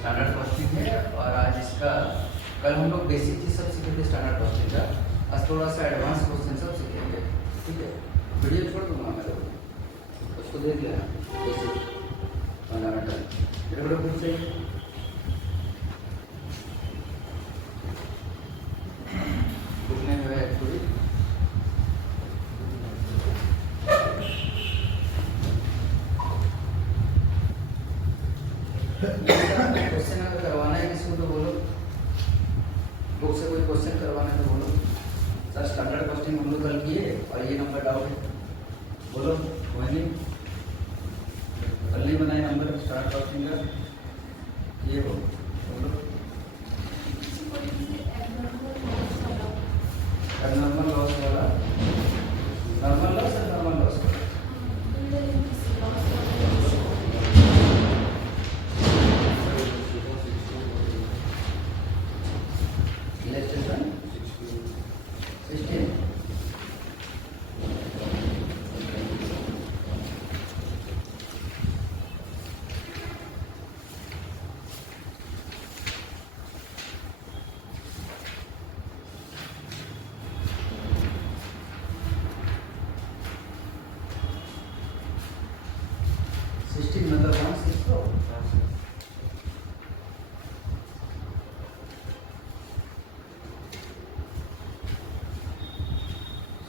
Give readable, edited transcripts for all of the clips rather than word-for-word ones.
Standard costing है और आज इसका कल हम लोग बेसिक चीज सब सीखे थे स्टैंडर्ड कॉस्टिंग का, आज थोड़ा सा एडवांस क्वेश्चन सब सीखेंगे। ठीक है, वीडियो छोड़ दूंगा मैं लोग, उसको देख लेना बेसिक फंडामेंटल। मेरे को कुछ चाहिए पूछने में है थोड़ी क्वेश्चन अगर करवाना है किसी को तो बोलो, बुक से कोई क्वेश्चन करवाना है तो बोलो। सर स्टैंडर्ड कॉस्टिंग हम लोग कल किए और ये नंबर डाउट है, बोलो। वही कल नहीं बनाए नंबर स्टैंडर्ड कॉस्टिंग का, ये बोलो। नॉर्मल लॉस वाला, नॉर्मल लॉस है, नॉर्मल लॉस वाला इलेक्ट्रिशियन 16 16 मतलब 1 6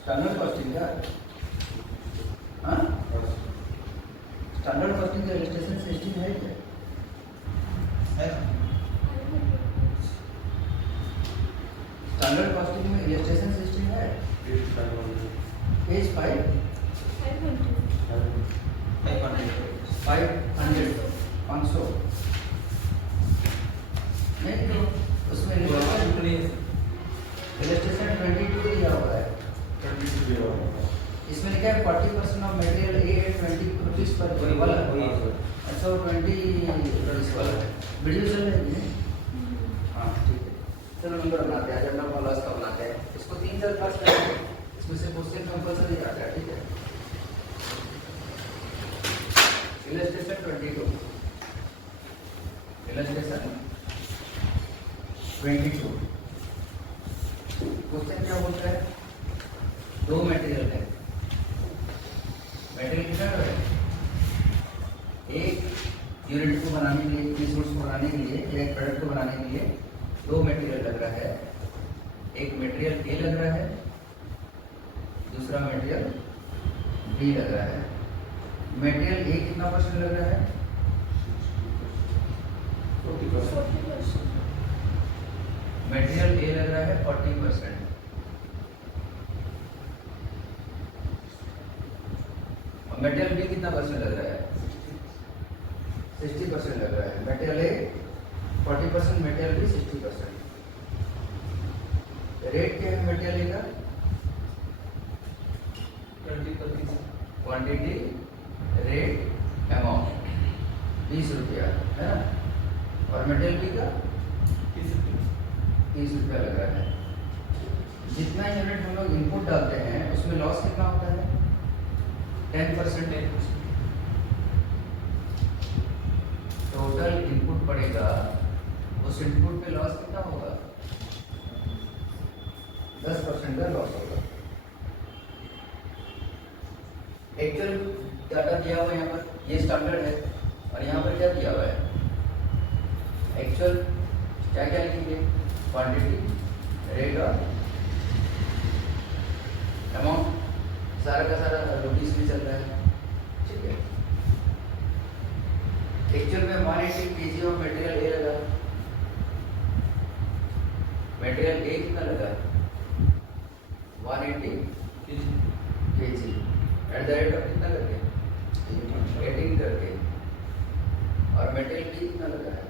स्टैंडर्ड कॉस्टिंग का, हाँ स्टैंडर्ड कॉस्टिंग का रजिस्ट्रेशन 16 है क्या? है स्टैंडर्ड कॉस्टिंग में रजिस्ट्रेशन 16 है। पेज 5 500 नहीं तो उसमें रजिस्ट्रेशन 22 दिया हुआ है। इसमें लिखा है 40% of material A at 20 rupees पर वाला। अच्छा वो 20 वाला है। वीडियो चल रही है। हाँ ठीक है, चलो नंबर बनाते हैं, एजेंडा फॉलोअर्स का बनाते हैं। इसको 3-4 क्लास करेंगे, इसमें से क्वेश्चन कंपल्सरी आता है। ठीक है, इलस्ट्रेशन 22, इलस्ट्रेशन 22 क्वेश्चन क्या बोलता है? दो मटेरियल है, मटेरियल कितना है? एक यूनिट को बनाने के लिए, रिसोर्स को बनाने के लिए या एक प्रोडक्ट को बनाने के लिए दो मटेरियल लग रहा है। एक मटेरियल ए लग रहा है, दूसरा मटेरियल बी लग रहा है। मटेरियल ए कितना % लग रहा है? 40%। मटेरियल ए लग रहा है 40%। मटेरियल बी कितना % लग रहा है? 60% लग रहा है। Material A 40%, material B 60%। Rate क्या है मटेरियल ए का? क्वांटिटी रेट अमाउंट 20 रुपया है ना, और मटेरियल बी का 30 रुपया लग रहा है। जितना यूनिट हम लोग इनपुट डालते हैं उसमें लॉस कितना होता है? 10%। टोटल इनपुट पड़ेगा, उस इनपुट पे लॉस कितना होगा? 10% का लॉस होगा। एक्चुअल डाटा दिया हुआ है यहाँ पर, ये स्टैंडर्ड है, और यहाँ पर क्या दिया हुआ है? एक्चुअल क्या क्या लिखेंगे? क्वांटिटी रेट और अमाउंट, सारा का सारा रुपीस में चल रहा है। ठीक है, एक्चुअल में 180 kg ऑफ मटेरियल ए लगा। मटेरियल ए कितना लगा? 180 kg at the rate of कितना करके? 18 करके। और मटेरियल बी कितना लगा है?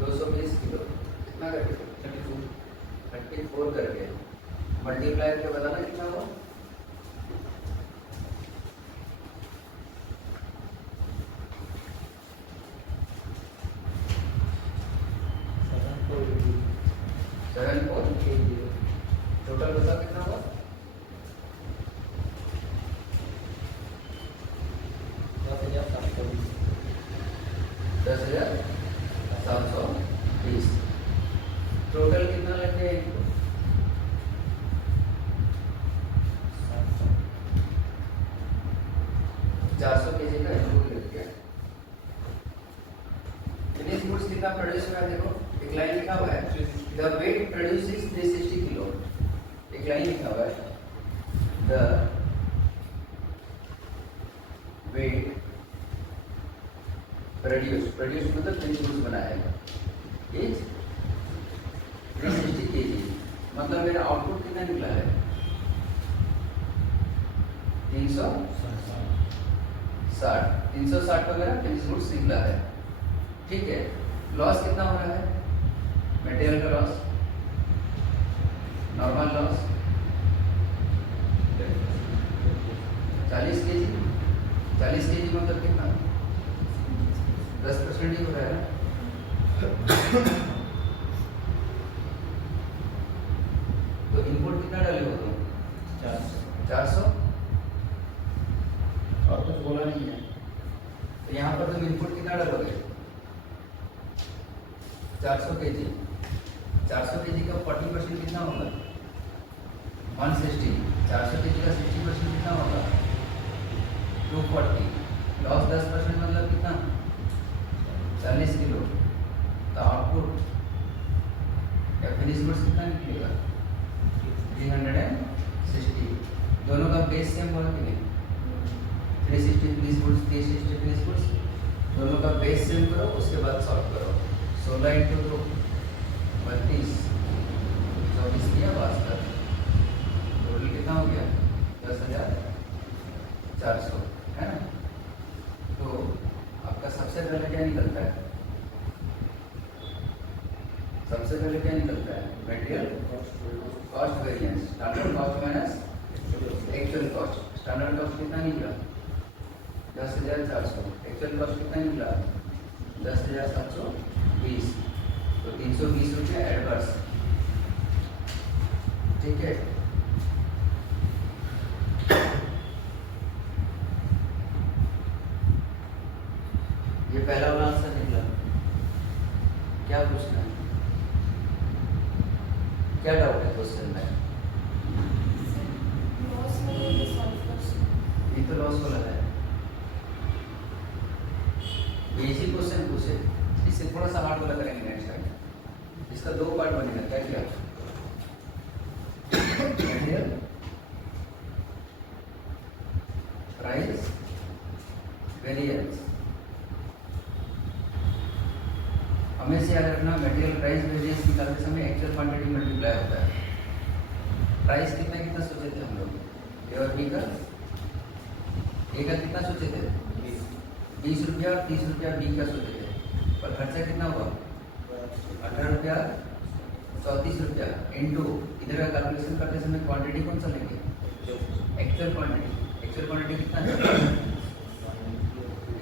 220 किलो। कितना करके? 34 करके। मल्टीप्लाई करके बताना कितना हुआ? टोटल बता कितना हुआ? 10,720। 10,000 400 kg का इनपुट लिख दिया। फिनिश गुड्स कितना प्रोड्यूस हुआ है देखो, एक लाइन लिखा हुआ है the weight produce is 360 kilo, एक लाइन लिखा हुआ है द वेट प्रोड्यूस मतलब फिनिश गुड्स बनाएगा इज 360 kg, मतलब मेरा आउटपुट कितना निकला है 360 वगैरह फिनिश गुड्स निकला है। ठीक है, लॉस कितना हो रहा है मटेरियल का loss, normal loss 40 kg, 40 kg मतलब कितना 10% ही हो रहा है। तो इनपुट कितना डाले हो तुम 400, और कुछ बोला नहीं है, तो यहाँ पर तुम इनपुट कितना डालोगे 400 kg, 400 kg का 40% कितना होगा 160, 400 kg का 60% कितना होगा 240, लॉस 10% मतलब कितना 40 किलो, तो आउटपुट या फिनिश गुड्स कितना निकलेगा 360, दोनों का बेस सेम होगा कि नहीं 360 फिनिश गुड्स 360 फिनिश गुड्स, दोनों का बेस सेम करो, उसके बाद सॉल्व करो। 16 इंटू 2 32, 24 किया 72, टोटल कितना हो गया 10,400 है ना। तो आपका सबसे पहले क्या निकलता है, सबसे पहले क्या निकलता है material cost variance, standard cost minus actual cost, standard cost कितना निकला 10,400, एक्चुअल कॉस्ट कितना निकला 10,720, तो 320 रुपये एडवर्स। ठीक है, ये पहला वाला आंसर निकला। क्या पूछना है, क्या डाउट है क्वेश्चन में, ये तो लॉस वाला है, इजी क्वेश्चन पूछे, इससे थोड़ा सा हार्ड वाला करेंगे नेक्स्ट टाइम। इसका 2 पार्ट बनेगा, क्या किया मटेरियल प्राइस वेरिएंस, हमेशा याद रखना मटेरियल प्राइस वेरिएंस निकालते समय एक्चुअल क्वांटिटी मल्टीप्लाई होता है। प्राइस कितना कितना सोचे थे हम लोग, ए और बी का, ए का कितना सोचे थे 20 रुपया और 30 रुपया बी का सोचे थे, पर खर्चा कितना हुआ 18 रुपया 34 रुपया इंटू इधर का कैलकुलेशन करते समय क्वांटिटी कौन सा लेंगे एक्चुअल क्वांटिटी कितना है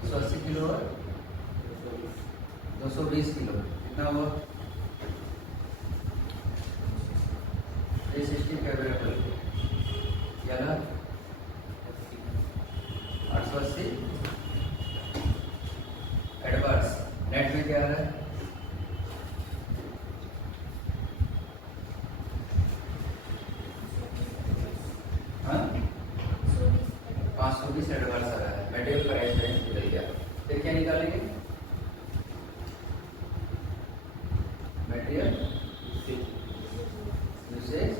180 किलो और 220 किलो, कितना हुआ 360 फेवरेबल याला 880 एडवर्स, नेट में क्या आ रहा है हाँ 520 एडवर्स आ रहा है, मटेरियल प्राइस रेंज बदल गया। फिर क्या निकालेंगे मटेरियल यूसेज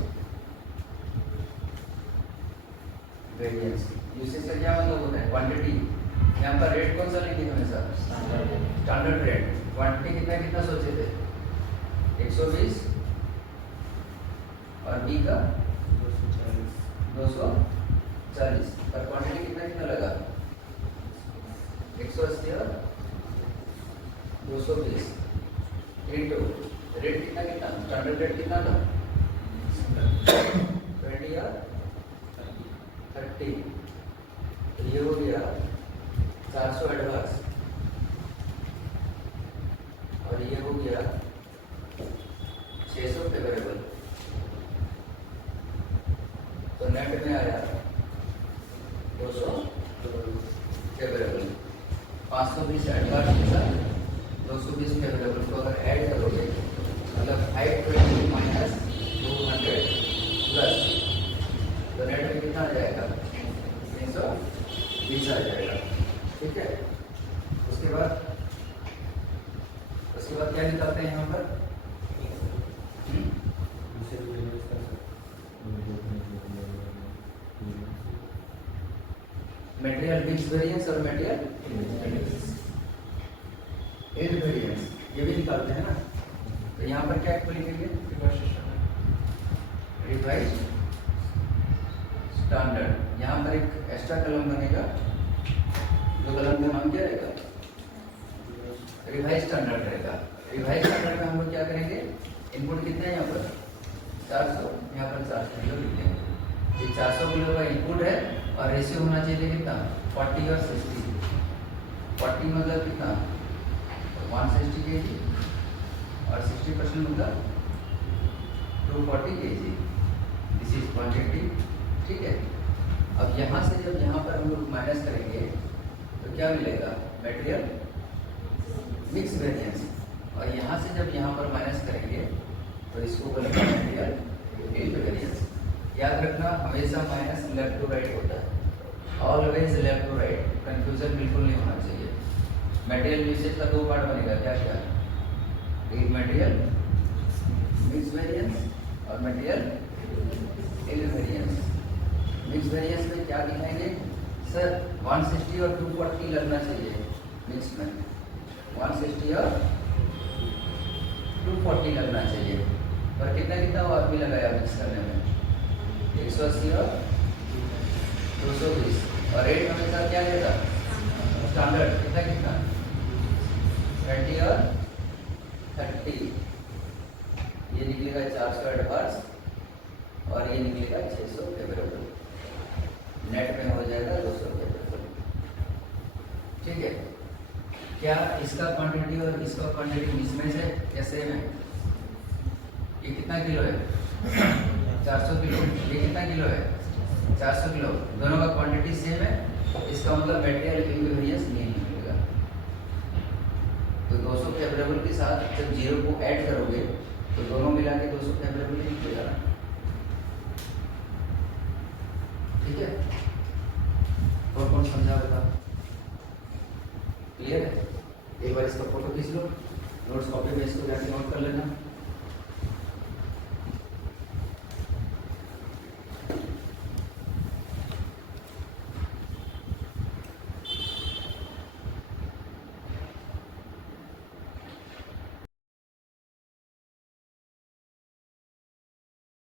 वेरिएंस, यूसेज का क्या मतलब होता है क्वांटिटी, यहाँ पर रेट कौन सा लेंगे हमेशा स्टैंडर्ड रेट, क्वांटिटी कितना कितना सोचे थे 120 और बी का 240, पर क्वांटिटी कितना कितना लगा 180 और 220 इंटू रेट कितना कितना स्टैंडर्ड रेट कितना था 20 या 30, तो ये हो गया 400 एडवांस और ये हो गया 600 फेवरेबल, तो नेट में आया 200 फेवरेबल, 520 एडवांस के साथ 220 फेवरेबल को अगर ऐड करोगे मतलब 520 माइनस 200 प्लस, तो नेट में कितना आ जाएगा 300 20 आ जाएगा। ठीक है, उसके बाद क्या निकालते हैं यहाँ पर? मटेरियल मिक्स वेरिएंस और मटेरियल एज वेरिएंस, ये भी निकालते हैं ना। तो यहाँ पर क्या लिखेंगे? Revise standard. यहाँ पर एक एक्स्ट्रा कलम बनेगा, जो कलम का नाम क्या रहेगा? रिवाइज स्टैंडर्ड रहेगा। रिवाइज स्टैंडर्ड में हम लोग क्या करेंगे? इनपुट कितने हैं यहाँ पर? 400, यहाँ पर 400 किलो लिख देंगे। ये 400 किलो का इनपुट है और रेशियो होना चाहिए कितना? 40 और 60। 40 मतलब कितना? 160 kg और 60% मतलब 240 kg। This is quantity. ठीक है, अब यहाँ से जब यहाँ पर हम लोग माइनस करेंगे तो क्या मिलेगा? Material mix variance. और यहाँ से जब यहाँ पर माइनस करेंगे तो इसको बोलेंगे मटेरियल यील्ड वेरिएंस। याद रखना, हमेशा माइनस लेफ्ट टू राइट होता है, always left to right. Confusion बिल्कुल नहीं होना चाहिए। मटेरियल यूसेज का 2 पार्ट बनेगा, क्या क्या? एक मटेरियल मिक्स वेरिएंस और material yield variance. Mix variance में क्या दिखाएंगे? सर 160 और 240 लगना चाहिए मिक्स में। 160 और 240 लगना चाहिए, पर कितना कितना वो आदमी लगाया मिक्स करने में? 180 और 220। और रेट हमेशा क्या लेगा? स्टैंडर्ड। कितना कितना? 20 और 30। ये निकलेगा 400 एडवांस और ये निकलेगा 600 फेवरेबल। नेट में हो जाएगा 200 फेवरेबल। ठीक है, क्या इसका क्वांटिटी और इसका क्वांटिटी मिसमैच है या सेम है? ये कितना किलो है? 400 किलो। ये कितना किलो है? 400 किलो। दोनों का क्वांटिटी सेम है, इसका मतलब मटेरियल यील्ड वेरिएंस नहीं निकलेगा। तो 200 फेवरेबल के साथ जब 0 को ऐड करोगे तो दोनों मिला के 200 फेवरेबल निकलेगा ना। ठीक है, और कौन समझा बता? क्लियर है? एक बार इसका फोटो खींच लो, नोट्स कॉपी में इसको जाके नोट कर लेना।